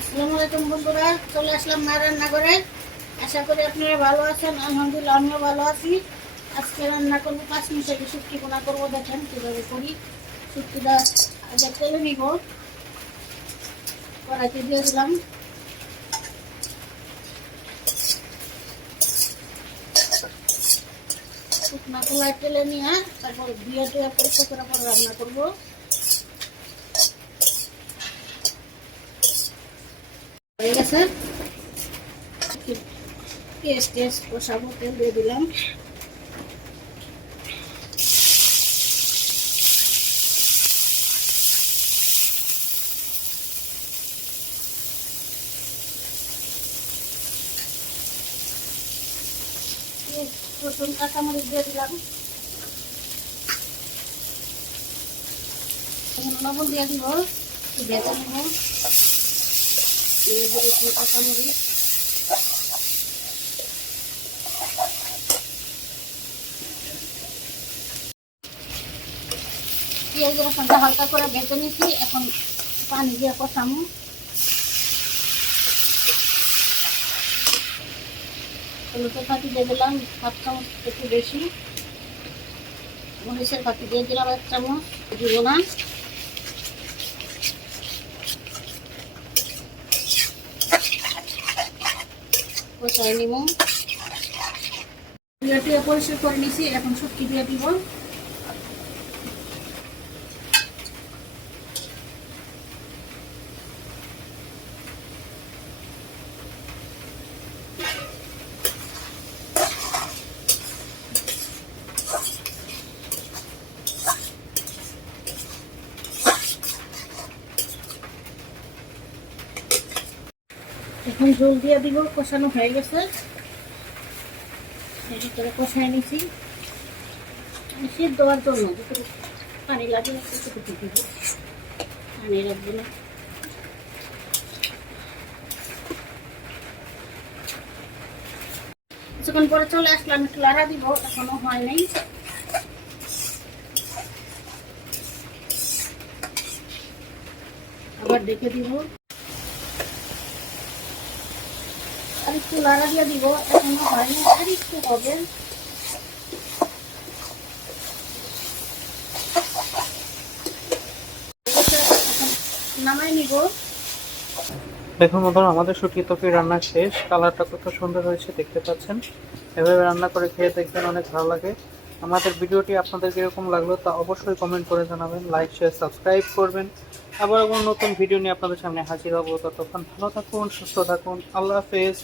আসসালামু আলাইকুম বন্ধুরা, চলে আসলাম মা রান্নাঘরে। আশা করি আপনারা ভালো আছেন। আলহামদুলিল্লাহ আমিও ভালো আছি। আজকে রান্না করবো 5 মিনিটের শুটকি বোনা করবো। দেখেন কীভাবে করি। শুটকিটা আগে তেলে নিব, কড়াইতে দিয়ে দিলাম। শুকনা কড়াই তেলে নিয়ে তারপর দিয়ে পরিষ্কার করার পর রান্না করবো। হয়ে গেছে, পেঁয়াজ কষাবো, তেল দিয়ে দিলাম। রসুন কাঁচামরিচ দিয়ে দিলাম। লবণ দিয়ে দিব, ভেজে নেব। কাঁচামরিচ পেঁয়াজ রসুনটা হালকা করে ভেজে নিচ্ছি। এখন পানি দিয়ে কষামো। হলুদের ফাঁকি দিয়ে দিলাম 7 চামচ, একটু বেশি। মরিচের ফাঁকি দিয়ে দিলাম 1 চামচ, দিব না। কষাই নিব। দিয়ে পরিষ্কার করে নিছি। এখন শুটকি দিয়ে দিব। এখন ঝোল দিয়ে দিব। কষানো হয়ে গেছে, ভিতরে কষাই নিছি। সিদ্ধ দেওয়ার জন্য যেটুকু পানি লাগে সেটুকু দিব, পানি রাখবো না। কিছুক্ষণ পরে চলে আসলাম, একটু লাড়া দিব, এখনো হয় নাই। আবার ডেকে দিব, আর একটু লাড়া দিয়ে দিব, এখনো হয়নি, আর একটু হবে। নামাই নিব। দেখুন বন্ধুরা, আমাদের শুটকি তরকারি রান্না শেষ। কালারটা কত সুন্দর হয়েছে দেখতে পাচ্ছেন। এভাবে রান্না করে খেয়ে দেখবেন, অনেক ভালো লাগে। আমাদের ভিডিওটি আপনাদের কিরকম লাগলো তা অবশ্যই কমেন্ট করে জানাবেন। লাইক শেয়ার সাবস্ক্রাইব করবেন। আবার নতুন ভিডিও নিয়ে আপনাদের সামনে হাজির হবো। ততক্ষণ ভালো থাকুন, সুস্থ থাকুন। আল্লাহ হাফেজ।